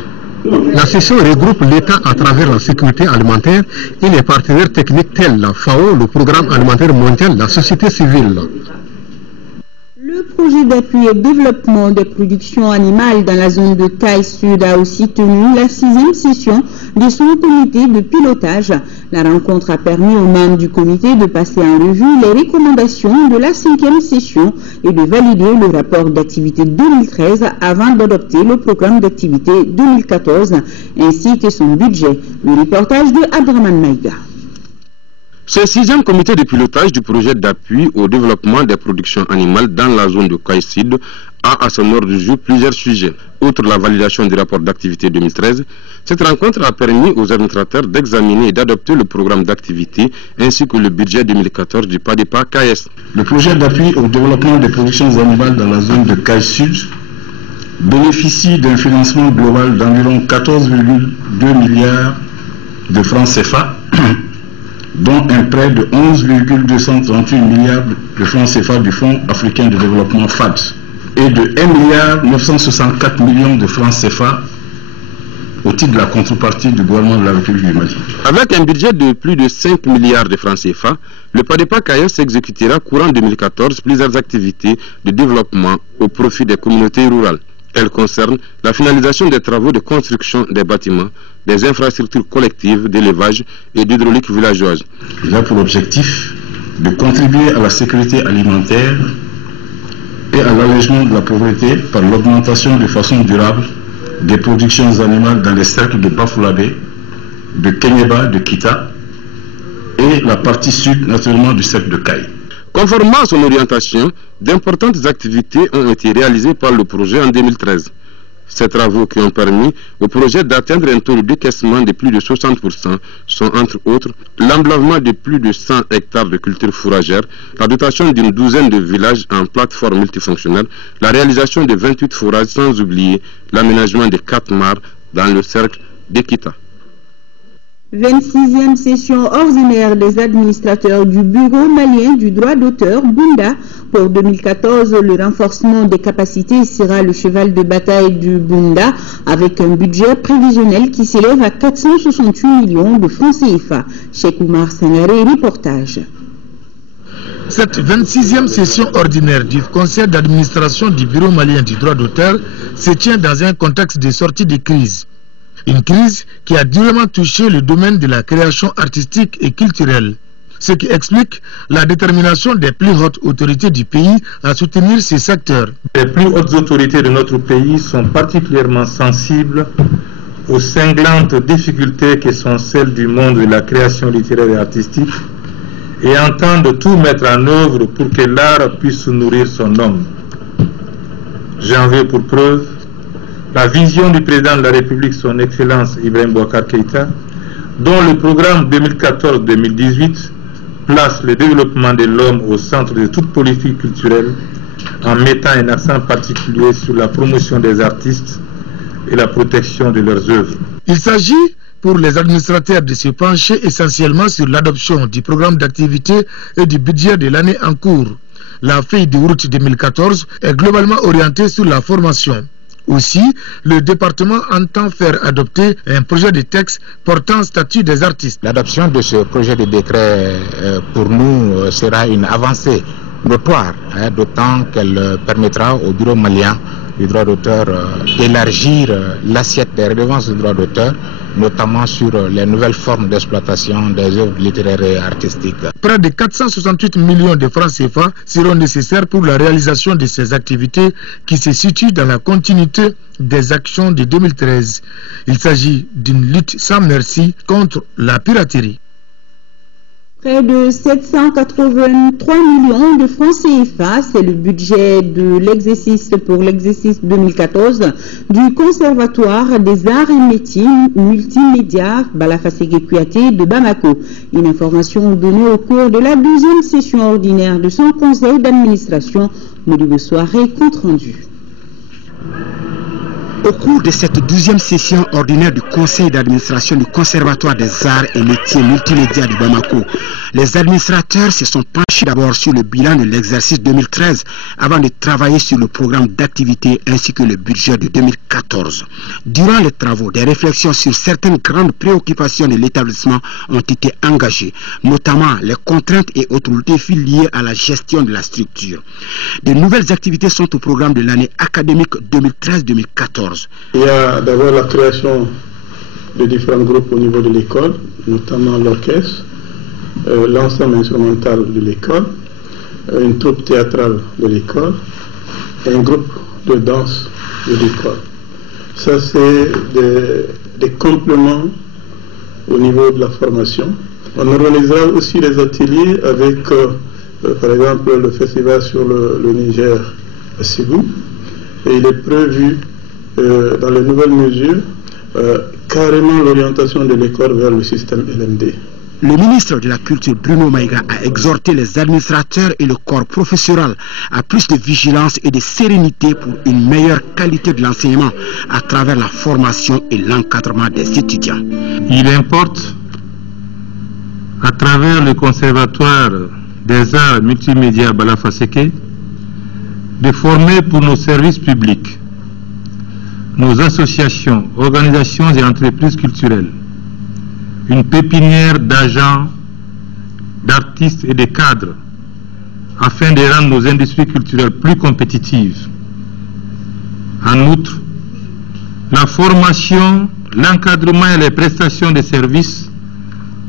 La session regroupe l'État à travers la sécurité alimentaire et les partenaires techniques tels la FAO, le Programme alimentaire mondial, la société civile. Le projet d'appui au développement des productions animales dans la zone de Caille Sud a aussi tenu la 6e session de son comité de pilotage. La rencontre a permis aux membres du comité de passer en revue les recommandations de la 5e session et de valider le rapport d'activité 2013 avant d'adopter le programme d'activité 2014 ainsi que son budget. Le reportage de Abdraman Maïga. Ce 6e comité de pilotage du projet d'appui au développement des productions animales dans la zone de Caïcide a à son ordre du jour plusieurs sujets. Outre la validation du rapport d'activité 2013, cette rencontre a permis aux administrateurs d'examiner et d'adopter le programme d'activité ainsi que le budget 2014 du PADEPA-KS. Le projet d'appui au développement des productions animales dans la zone de Caïcide bénéficie d'un financement global d'environ 14,2 milliards de francs CFA dont un prêt de 11,238 milliards de francs CFA du Fonds africain de développement FAD et de 1,964 milliards de francs CFA au titre de la contrepartie du gouvernement de la République du Mali. Avec un budget de plus de 5 milliards de francs CFA, le PADEPA-KS exécutera courant 2014 plusieurs activités de développement au profit des communautés rurales. Elles concernent la finalisation des travaux de construction des bâtiments, des infrastructures collectives d'élevage et d'hydraulique villageoise. Il a pour objectif de contribuer à la sécurité alimentaire et à l'allègement de la pauvreté par l'augmentation de façon durable des productions animales dans les cercles de Bafouladé, de Kenyeba, de Kita et la partie sud naturellement du cercle de Caille. Conformément à son orientation, d'importantes activités ont été réalisées par le projet en 2013. Ces travaux qui ont permis au projet d'atteindre un taux de décaissement de plus de 60% sont entre autres l'emblavement de plus de 100 hectares de cultures fourragères, la dotation d'une douzaine de villages en plateforme multifonctionnelle, la réalisation de 28 fourrages sans oublier l'aménagement de 4 mares dans le cercle d'Ekita. 26e session ordinaire des administrateurs du Bureau malien du droit d'auteur, Bunda. Pour 2014, le renforcement des capacités sera le cheval de bataille du Bunda, avec un budget prévisionnel qui s'élève à 468 millions de francs CFA. Cheikh Oumar Sangaré, reportage. Cette 26e session ordinaire du conseil d'administration du Bureau malien du droit d'auteur se tient dans un contexte de sortie de crise. Une crise qui a durement touché le domaine de la création artistique et culturelle, ce qui explique la détermination des plus hautes autorités du pays à soutenir ces secteurs. Les plus hautes autorités de notre pays sont particulièrement sensibles aux cinglantes difficultés qui sont celles du monde de la création littéraire et artistique et entendent tout mettre en œuvre pour que l'art puisse nourrir son homme. J'en veux pour preuve la vision du président de la République, son Excellence Ibrahim Boubacar Keïta, dont le programme 2014-2018 place le développement de l'homme au centre de toute politique culturelle en mettant un accent particulier sur la promotion des artistes et la protection de leurs œuvres. Il s'agit pour les administrateurs de se pencher essentiellement sur l'adoption du programme d'activité et du budget de l'année en cours. La feuille de route 2014 est globalement orientée sur la formation. Aussi, le département entend faire adopter un projet de texte portant statut des artistes. L'adoption de ce projet de décret pour nous sera une avancée notoire, d'autant qu'elle permettra au bureau malien du droit d'auteur d'élargir l'assiette des redevances du droit d'auteur, notamment sur les nouvelles formes d'exploitation des œuvres littéraires et artistiques. Près de 468 millions de francs CFA seront nécessaires pour la réalisation de ces activités qui se situent dans la continuité des actions de 2013. Il s'agit d'une lutte sans merci contre la piraterie. Près de 783 millions de francs CFA, c'est le budget de l'exercice pour l'exercice 2014 du Conservatoire des Arts et Métiers Multimédia Balafaségué Kouyaté de Bamako. Une information donnée au cours de la 12e session ordinaire de son conseil d'administration. Modibo Soirée, compte rendu. Au cours de cette 12e session ordinaire du conseil d'administration du Conservatoire des Arts et Métiers Multimédia de Bamako, les administrateurs se sont penchés d'abord sur le bilan de l'exercice 2013 avant de travailler sur le programme d'activité ainsi que le budget de 2014. Durant les travaux, des réflexions sur certaines grandes préoccupations de l'établissement ont été engagées, notamment les contraintes et autres défis liés à la gestion de la structure. De nouvelles activités sont au programme de l'année académique 2013-2014. Il y a d'abord la création de différents groupes au niveau de l'école, notamment l'orchestre, l'ensemble instrumental de l'école, une troupe théâtrale de l'école et un groupe de danse de l'école. Ça, c'est des compléments au niveau de la formation. On organisera aussi les ateliers avec, par exemple, le festival sur le Niger à Ségou. Et il est prévu dans les nouvelles mesures, carrément l'orientation de l'école vers le système LMD. Le ministre de la Culture, Bruno Maïga, a exhorté les administrateurs et le corps professoral à plus de vigilance et de sérénité pour une meilleure qualité de l'enseignement à travers la formation et l'encadrement des étudiants. Il importe, à travers le Conservatoire des Arts Multimédia Balafaségué, de former pour nos services publics, nos associations, organisations et entreprises culturelles, une pépinière d'agents, d'artistes et de cadres afin de rendre nos industries culturelles plus compétitives. En outre, la formation, l'encadrement et les prestations de services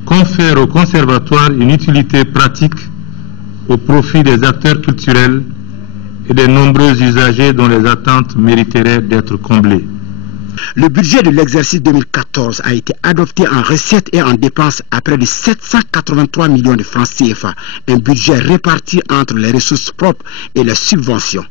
confèrent au conservatoire une utilité pratique au profit des acteurs culturels et des nombreux usagers dont les attentes mériteraient d'être comblées. Le budget de l'exercice 2014 a été adopté en recettes et en dépenses à près de 783 millions de francs CFA, un budget réparti entre les ressources propres et les subventions.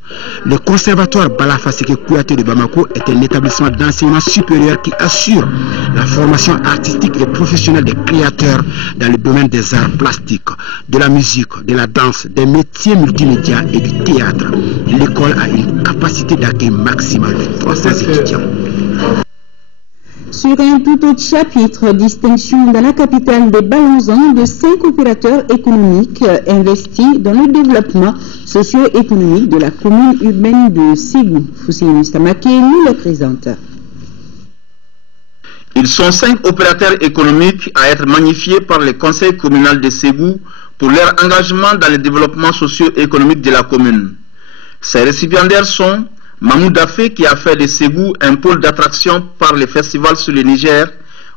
Le conservatoire Balafa Seke Kouyaté de Bamako est un établissement d'enseignement supérieur qui assure la formation artistique et professionnelle des créateurs dans le domaine des arts plastiques, de la musique, de la danse, des métiers multimédia et du théâtre. L'école a une capacité d'accueil maximale de 300 étudiants. Sur un tout autre chapitre, distinction dans la capitale des Balanzans de 5 opérateurs économiques investis dans le développement socio-économique de la commune urbaine de Ségou. Foussine Stamake nous le présente. Ils sont 5 opérateurs économiques à être magnifiés par le conseil communal de Ségou pour leur engagement dans le développement socio-économique de la commune. Ces récipiendaires sont Mahmoud Dafé qui a fait de Ségou un pôle d'attraction par les festivals sur le Niger,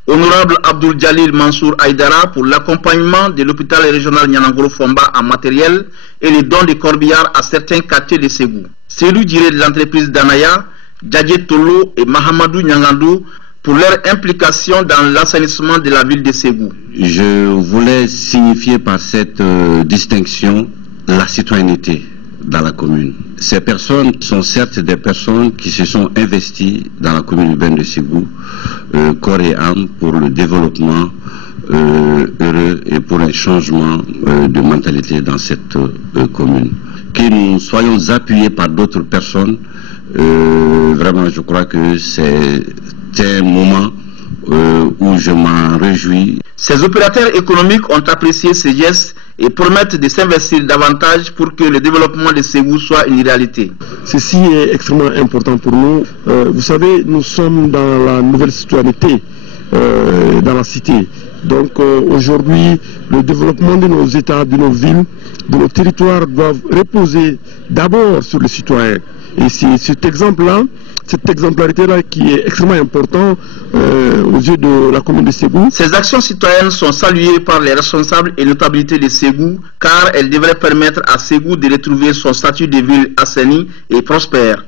Honorable Abdul Jalil Mansour Aïdara pour l'accompagnement de l'hôpital régional Nyanangoro Fomba en matériel et les dons de corbillards à certains quartiers de Ségou. Célou Diré de l'entreprise Danaya, Djadje Tolo et Mahamadou Nyangandou pour leur implication dans l'assainissement de la ville de Ségou. Je voulais signifier par cette distinction la citoyenneté dans la commune. Ces personnes sont certes des personnes qui se sont investies dans la commune urbaine de Ségou, corps et âme, pour le développement heureux et pour un changement de mentalité dans cette commune. Que nous soyons appuyés par d'autres personnes, vraiment je crois que c'est un moment où je m'en réjouis. Ces opérateurs économiques ont apprécié ces gestes et promettent de s'investir davantage pour que le développement de Ségou soit une réalité. Ceci est extrêmement important pour nous. Vous savez, nous sommes dans la nouvelle citoyenneté dans la cité. Donc aujourd'hui, le développement de nos États, de nos villes, de nos territoires doivent reposer d'abord sur les citoyens. Et c'est cet exemple-là, cette exemplarité-là qui est extrêmement important aux yeux de la commune de Ségou. Ces actions citoyennes sont saluées par les responsables et notabilités de Ségou car elles devraient permettre à Ségou de retrouver son statut de ville assainie et prospère.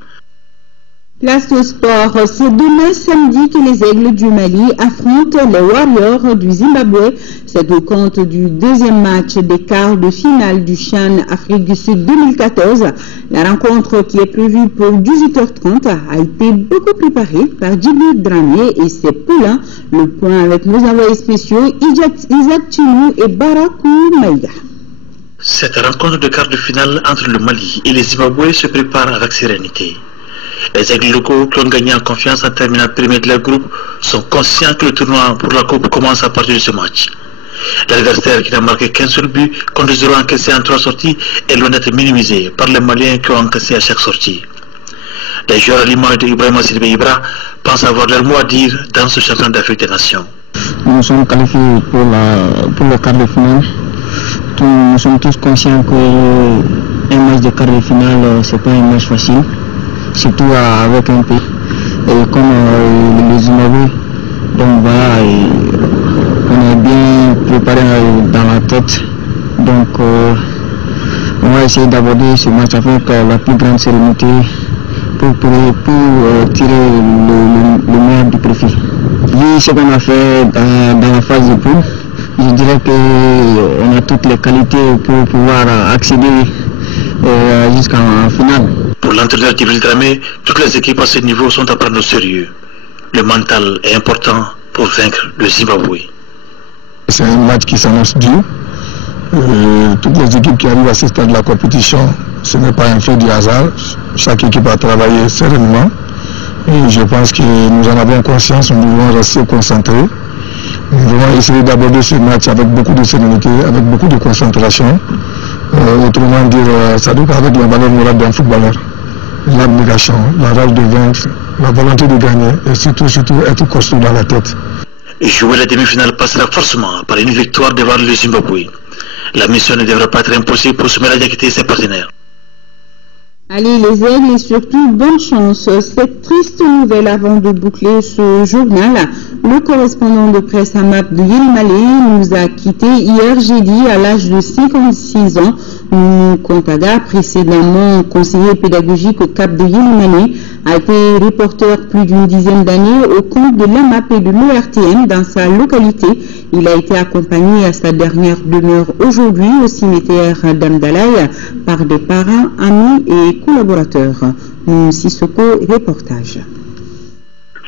Place au sport, c'est demain samedi que les Aigles du Mali affrontent les Warriors du Zimbabwe. C'est au compte du deuxième match des quarts de finale du CHAN Afrique du Sud 2014. La rencontre qui est prévue pour 18h30 a été beaucoup préparée par Djibril Dramé et ses poulains. Le point avec nos envoyés spéciaux Isaac Chinou et Barakou Maïga. Cette rencontre de quart de finale entre le Mali et les Zimbabwe se prépare avec sérénité. Les aigles locaux qui ont gagné en confiance en terminant premier de leur groupe sont conscients que le tournoi pour la coupe commence à partir de ce match. L'adversaire qui n'a marqué qu'un seul but contre 0 encaissé en 3 sorties est loin d'être minimisé par les Maliens qui ont encaissé à chaque sortie. Les joueurs à l'image de Ibrahima Sidibé Ibra pensent avoir leur mot à dire dans ce championnat d'Afrique des Nations. Nous sommes qualifiés pour le quart de finale. Nous sommes tous conscients qu'un match de quart de finale, ce n'est pas un match facile. Surtout avec un pays comme le Zimbabwe. Donc voilà, on est bien préparé dans la tête. Donc on va essayer d'aborder ce match avec la plus grande sérénité pour tirer le meilleur du profit. Vu ce qu'on a fait dans la phase de poule, je dirais qu'on a toutes les qualités pour pouvoir accéder jusqu'en finale. Pour l'entraîneur Djibril Dramé, toutes les équipes à ce niveau sont à prendre au sérieux. Le mental est important pour vaincre le Zimbabwe. C'est un match qui s'annonce dur. Toutes les équipes qui arrivent à ce stade de la compétition, ce n'est pas un fait du hasard. Chaque équipe a travaillé sereinement. Et je pense que nous en avons conscience, nous devons rester concentrés. Nous devons essayer d'aborder ce match avec beaucoup de sérénité, avec beaucoup de concentration. Autrement dire, ça doit avec la valeur morale d'un footballeur. L'abnégation, la rage de vaincre, la volonté de gagner et surtout être costaud dans la tête. Jouer la demi-finale passera forcément par une victoire devant le Zimbabwe. La mission ne devrait pas être impossible pour Soumaïla Diakité et ses partenaires. Allez les aigles et surtout bonne chance. Cette triste nouvelle avant de boucler ce journal, le correspondant de presse AMAP de Yélimalé nous a quitté hier jeudi à l'âge de 56 ans Kontaga, précédemment conseiller pédagogique au Cap de Yélimane, a été reporter plus d'une dizaine d'années au compte de l'AMAP et de l'ERTM dans sa localité. Il a été accompagné à sa dernière demeure aujourd'hui au cimetière d'Amdalaï par des parents, amis et collaborateurs. Sissoko, reportage.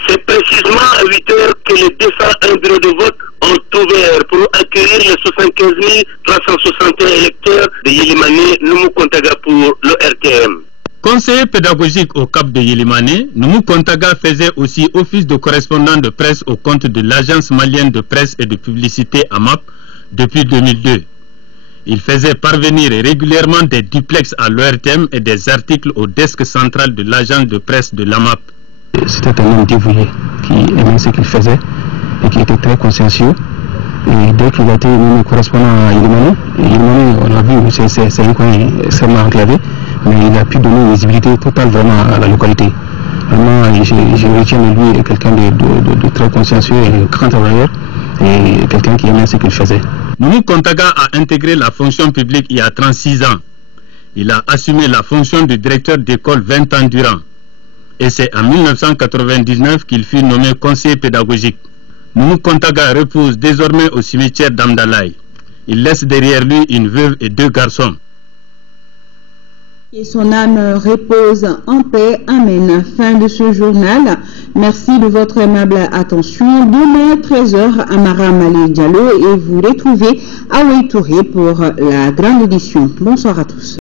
C'est précisément à 8 heures que les 201 bureaux de vote ont ouvert pour accueillir les 75 361 électeurs de Yélimane, Noumou Kontaga pour l'ERTM. Conseiller pédagogique au Cap de Yélimane, Noumou Kontaga faisait aussi office de correspondant de presse au compte de l'Agence malienne de presse et de publicité AMAP depuis 2002. Il faisait parvenir régulièrement des duplex à l'ERTM et des articles au desk central de l'agence de presse de l'AMAP. C'était un homme dévoué qui aimait ce qu'il faisait et qui était très consciencieux. Et dès qu'il a été nommé correspondant à Yélimane, on a vu, c'est un coin extrêmement enclavé, mais il a pu donner une visibilité totale vraiment à la localité. Vraiment, je retiens de lui quelqu'un de très consciencieux et un grand travailleur et quelqu'un qui aimait ce qu'il faisait. Noumou Kontaga a intégré la fonction publique il y a 36 ans. Il a assumé la fonction de directeur d'école 20 ans durant. Et c'est en 1999 qu'il fut nommé conseiller pédagogique. Noumou Kontaga repose désormais au cimetière d'Amdalaï. Il laisse derrière lui une veuve et 2 garçons. Et son âme repose en paix. Amen. Fin de ce journal. Merci de votre aimable attention. Demain, 13h, Amara Malé Diallo et vous retrouvez Aoué Touré pour la grande édition. Bonsoir à tous.